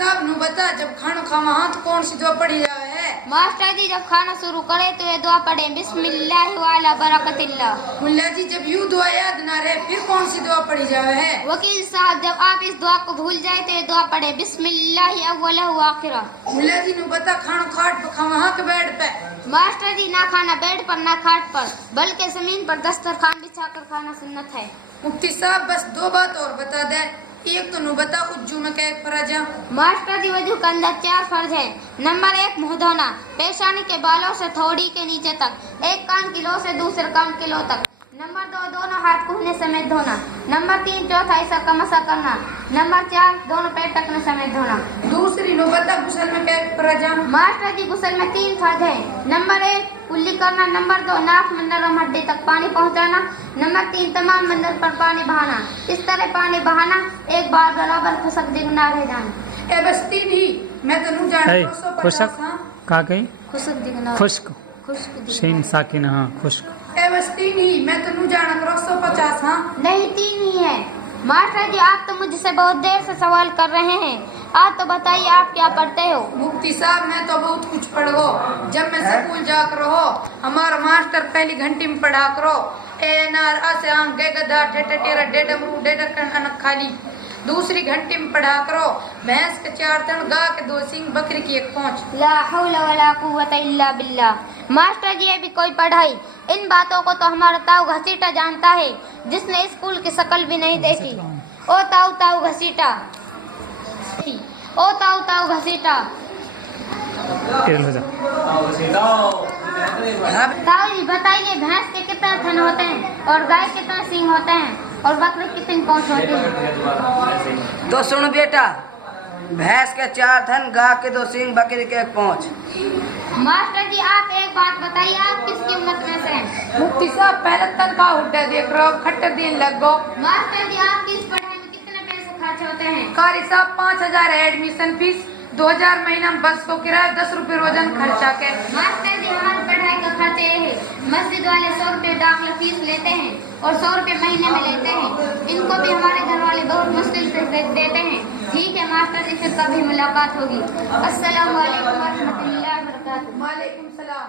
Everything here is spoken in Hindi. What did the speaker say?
साहब नु बता जब खाना खावा हाथ कौन सी दुआ पढ़ी जावे है? मास्टर जी जब खाना शुरू करे तो ये दुआ पढ़े बिस्मिल्लाह वाला बरकतिल्लाह। मुल्ला जी जब यूं दुआ याद ना रहे फिर कौन सी दुआ पढ़ी जावे है? वकील साहब जब आप इस दुआ को भूल जाए तो ये दुआ पढ़े बिस्मिल्लाह अव्वला व आखिरा। मुल्ला जी नु बता खाना खाट पे खावा हाँ के बेड पे? मास्टर जी ना खाना बेड पर ना खाट पर बल्कि जमीन पर दस्तरखान बिछाकर खाना सुन्नत है। मुफ्ती साहब बस दो बात और बता दे, एक तो नु बता उज्जू में क्या फर्ज है? मास्टर जी वजू के अंदर 4 फर्ज है। नंबर 1 मुंह धोना, पेशानी के बालों से थोड़ी के नीचे तक, एक कान की लो से दूसरे कान की लो तक। नंबर 2 दोनों हाथ कुहने समेत धोना। नंबर 3 चौथाई सर का मसा करना। नंबर 4 दोनों पैर टकने समेत धोना। दूसरी नु बता गुसल में क्या फर्ज है? मास्टर जी गुसल में 3 फर्ज है। नंबर 1 कुल्ली करना। नंबर 2 नाक मंदर और हड्डी तक पानी पहुंचाना। नंबर 3 तमाम मंदिर पर पानी बहाना। इस तरह पानी बहाना एक बार बराबर खुशक दिगना रह जाना। ए बस 3 ही मैं तो नु जान खुशक का कही खुशक दिगना खुश्क खुश्क शीन साकिन हाँ खुश्क। ए बस 3 ही मैं तो नु जान 150 हाँ। नहीं 3 ही है। मास्टर जी आप तो मुझसे बहुत देर से सवाल कर रहे हैं, आज तो बताइए आप क्या पढ़ते हो? मुफ्ती साहब मैं तो बहुत कुछ पढ़ गो। जब मैं स्कूल जा करो हमारा मास्टर पहली घंटी में पढ़ा करो ए नार असे आम गे गधा ठेठे टेरा डेडमरू डेडकन अनक खाली। दूसरी घंटी में पढ़ा करो भैंस के 4 तन गा के 2 सींग बकरी की 1 पूंछ। ला हौला वला कुव्वता इल्ला बिल्लाह। मास्टर जी ये भी कोई पढ़ाई? इन बातों को तो हमारा ताऊ घसीटा जानता है जिसने स्कूल की शक्ल भी नहीं देखी। ओ ताऊ ताऊ घसीटा, ओ ताऊ ताऊ घसीटा। ताऊ जी बताइए भैंस के कितने थन होते हैं और गाय के कितने सींग होते हैं और बकरी की कितनी पूंछ होती है? तो सुन बेटा, भैंस के 4 थन, गाय के 2 सींग, बकरी के 1 पूंछ। मास्टर जी आप एक बात बताइए आप किसकी उम्मत में से हैं? मुफ्ती साहब पहले तनख्वाह उठा देख रहे हो खट्टर दिन लग गो। मास्टर जी आपकी इस पढ़ाई में कितने पैसे खर्च होते हैं? कारी साहब 5000 है एडमिशन फीस, 2000 महीना में बस को किराया, 10 रुपए रोजाना खर्चा के। मास्टर जी हमारी पढ़ाई का खर्चा ये है, मस्जिद वाले 100 रुपए दाखिला फीस लेते हैं और 100 रुपए महीने में लेते हैं। इनको भी हमारे घर वाले बहुत मुश्किल से देते हैं। ठीक है मास्टर जी फिर कभी मुलाकात होगी। अस्सलाम वालेकुम व रहमतुल्लाहि व बरकातहू। वालेकुम सलाम।